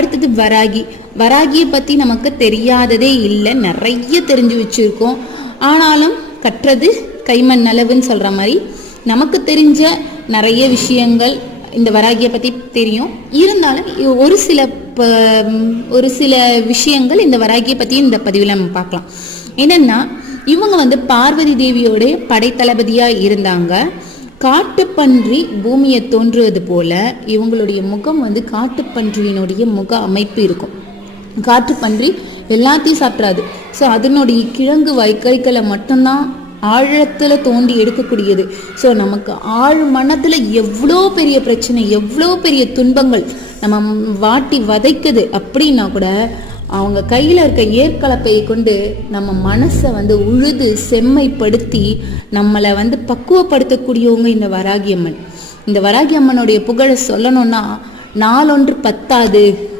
அடுத்தது வராகி. வராகியை பற்றி நமக்கு தெரியாததே இல்லை, நிறைய தெரிஞ்சு வச்சுருக்கோம். ஆனாலும் கற்றது கைமண் அளவுன்னு சொல்கிற மாதிரி நமக்கு தெரிஞ்ச நிறைய விஷயங்கள் இந்த வராகியை பற்றி தெரியும். இருந்தாலும் ஒரு சில விஷயங்கள் இந்த வராகியை பற்றி இந்த பதிவில் நம்ம பார்க்கலாம். என்னென்னா, இவங்க பார்வதி தேவியோட படைத்தளபதியாக இருந்தாங்க. காட்டுப்பன்றி பூமியை தோன்றுவது போல இவங்களுடைய முகம் காட்டுப்பன்றியினுடைய முக அமைப்பு இருக்கும். காட்டுப்பன்றி எல்லாத்தையும் சாப்பிட்றாது. ஸோ அதனுடைய கிழங்கு வைக்கல்களை மட்டும்தான் ஆழத்தில் தோண்டி எடுக்கக்கூடியது. ஸோ நமக்கு ஆழ் மனத்தில் எவ்வளோ பெரிய பிரச்சனை, எவ்வளோ பெரிய துன்பங்கள் நம்ம வாட்டி வதைக்குது அப்படின்னா கூட அவங்க கையில் இருக்க ஏற்கலப்பையை கொண்டு நம்ம மனசை உழுது செம்மைப்படுத்தி நம்மளை பக்குவப்படுத்தக்கூடியவங்க இந்த வராகி அம்மன். இந்த வராகி அம்மனுடைய புகழை சொல்லணும்னா நாளொன்று பத்தாது.